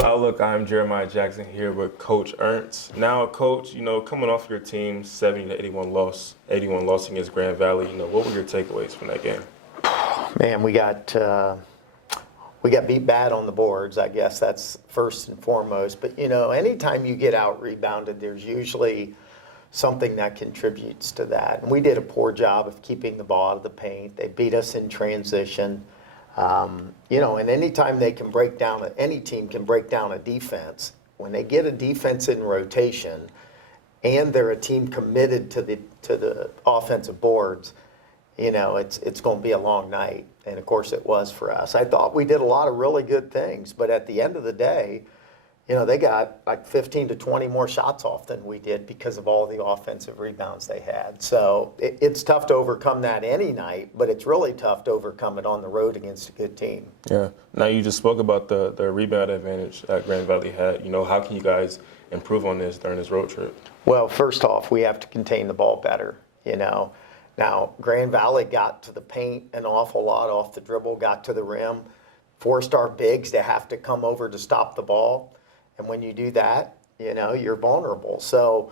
Louisville Outlook, I'm Jeremiah Jackson here with Coach Ernst. Now, Coach, coming off your team's 70-81 loss, 81 loss against Grand Valley, what were your takeaways from that game? Man, we got beat bad on the boards. I guess that's first and foremost. But anytime you get out rebounded, there's usually something that contributes to that. And we did a poor job of keeping the ball out of the paint. They beat us in transition. And anytime they can break down, any team can break down a defense. When they get a defense in rotation, and they're a team committed to the offensive boards, it's going to be a long night. And of course, it was for us. I thought we did a lot of really good things, but at the end of the day, they got like 15 to 20 more shots off than we did because of all the offensive rebounds they had. So it's tough to overcome that any night, but it's really tough to overcome it on the road against a good team. Yeah. Now, you just spoke about the rebound advantage that Grand Valley had. How can you guys improve on this during this road trip? Well, first off, we have to contain the ball better, Now, Grand Valley got to the paint an awful lot off the dribble, got to the rim, forced our bigs to have to come over to stop the ball. And when you do that, you're vulnerable. So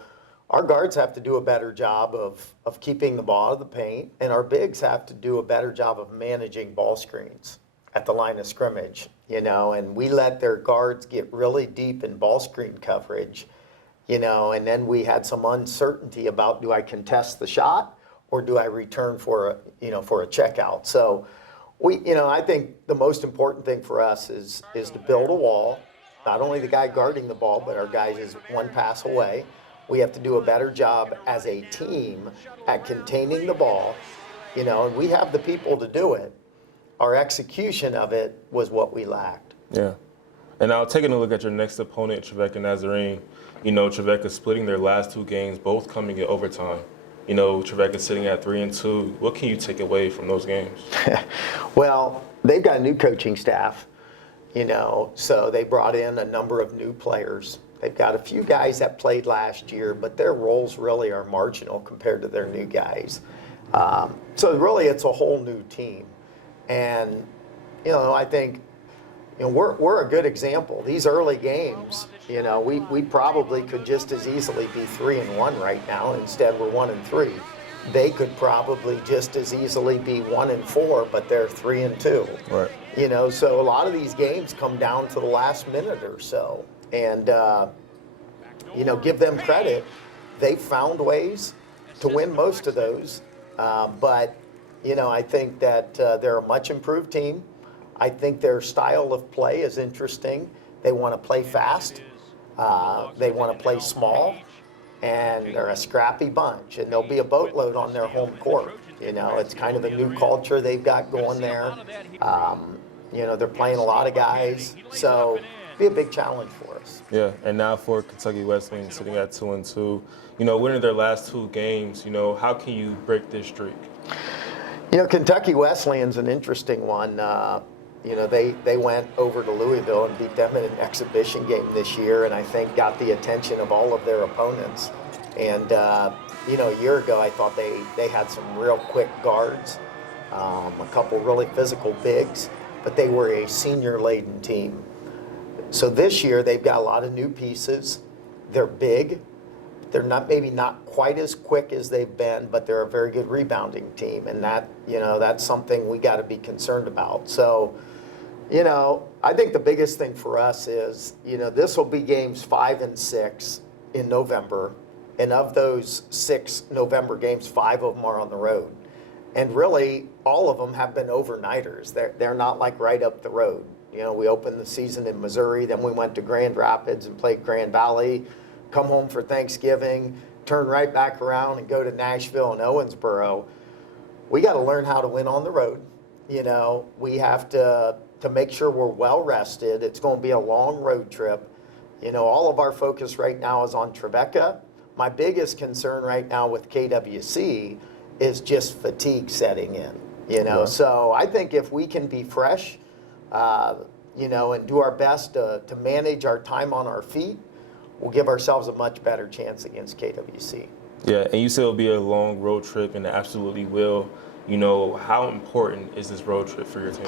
our guards have to do a better job of keeping the ball out of the paint, and our bigs have to do a better job of managing ball screens at the line of scrimmage, and we let their guards get really deep in ball screen coverage, and then we had some uncertainty about, do I contest the shot or do I return for a checkout? So I think the most important thing for us is to build a wall. Not only the guy guarding the ball, but our guys is one pass away. We have to do a better job as a team at containing the ball, and we have the people to do it. Our execution of it was what we lacked. Yeah. And now taking a look at your next opponent, Trevecca Nazarene, Trevecca splitting their last two games, both coming in overtime. Trevecca sitting at 3-2. What can you take away from those games? Well, they've got a new coaching staff. So they brought in a number of new players. They've got a few guys that played last year, but their roles really are marginal compared to their new guys. So really, it's a whole new team. And, I think, we're a good example. These early games, we probably could just as easily be 3-1 right now. Instead, we're 1-3. They could probably just as easily be 1-4, but they're 3-2. Right. So a lot of these games come down to the last minute or so. And, give them credit. They've found ways to win most of those. But, I think that they're a much improved team. I think their style of play is interesting. They want to play fast. They want to play small. And they're a scrappy bunch. And there'll be a boatload on their home court. It's kind of a new culture they've got going there. They're playing a lot of guys, so it'll be a big challenge for us. Yeah, and now for Kentucky Wesleyan sitting at 2-2, winning their last two games, how can you break this streak? Kentucky Wesleyan's an interesting one. They went over to Louisville and beat them in an exhibition game this year, and I think got the attention of all of their opponents. And, a year ago, I thought they had some real quick guards, a couple really physical bigs, but they were a senior-laden team. So this year, they've got a lot of new pieces. They're big. They're maybe not quite as quick as they've been, but they're a very good rebounding team, and that's something we got to be concerned about. So, I think the biggest thing for us is, this will be games 5 and 6 in November, and of those 6 November games, 5 of them are on the road. And really, all of them have been overnighters. They're not like right up the road. We opened the season in Missouri, then we went to Grand Rapids and played Grand Valley, come home for Thanksgiving, turn right back around and go to Nashville and Owensboro. We got to learn how to win on the road. We have to make sure we're well rested. It's going to be a long road trip. All of our focus right now is on Trevecca. My biggest concern right now with KWC is just fatigue setting in, So I think if we can be fresh, and do our best to manage our time on our feet, we'll give ourselves a much better chance against KWC. Yeah, and you said it'll be a long road trip, and it absolutely will. How important is this road trip for your team?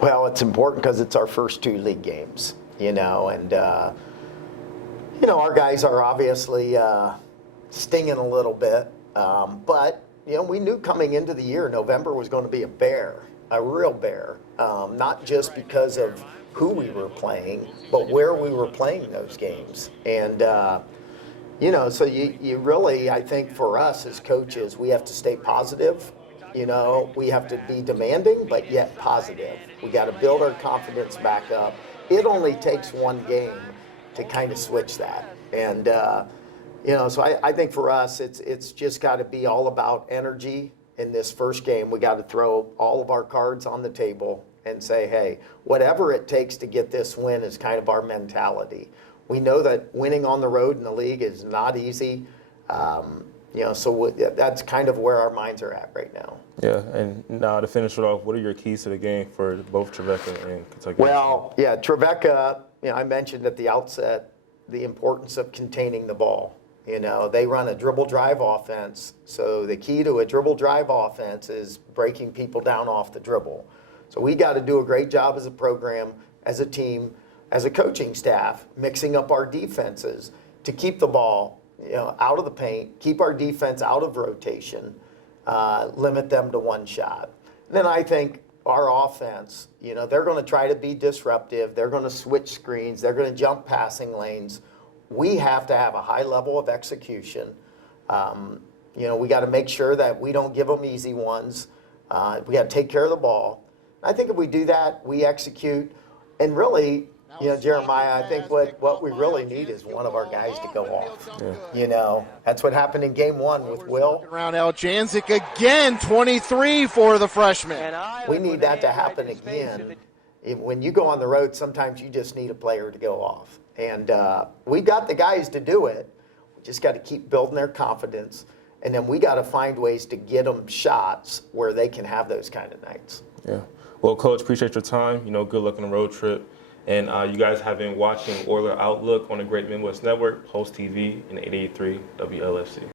Well, it's important because it's our first 2 league games. you know, and, you know, our guys are obviously stinging a little bit, but, you know, we knew coming into the year November was going to be a real bear, not just because of who we were playing, but where we were playing those games. And, you know, so you really, I think for us as coaches, we have to stay positive. You know, we have to be demanding, but yet positive. We got to build our confidence back up. It only takes one game to kind of switch that. And, you know, so I think for us, it's just got to be all about energy in this first game. We got to throw all of our cards on the table and say, hey, whatever it takes to get this win is kind of our mentality. We know that winning on the road in the league is not easy. You know, so that's kind of where our minds are at right now. Yeah, and now to finish it off, what are your keys to the game for both Trevecca and Kentucky? Well, yeah, Trevecca, you know, I mentioned at the outset the importance of containing the ball. You know, they run a dribble drive offense, so the key to a dribble drive offense is breaking people down off the dribble. So we got to do a great job as a program, as a team, as a coaching staff, mixing up our defenses to keep the ball, you know, out of the paint, keep our defense out of rotation, limit them to one shot. And then I think our offense, you know, they're going to try to be disruptive. They're going to switch screens. They're going to jump passing lanes. We have to have a high level of execution. You know, we got to make sure that we don't give them easy ones. We got to take care of the ball. I think if we do that, we execute. And really, you know, Jeremiah, I think what we really need is one of our guys to go off. Yeah. You know, that's what happened in game one with Will. Around Aljanzik again, 23 for the freshman. We need that to happen again. When you go on the road, sometimes you just need a player to go off. And we got the guys to do it. We just got to keep building their confidence. And then we got to find ways to get them shots where they can have those kind of nights. Yeah. Well, Coach, appreciate your time. You know, good luck on the road trip. And you guys have been watching Oiler Outlook on the Great Midwest Network, Post TV, and 88.3 WLFC.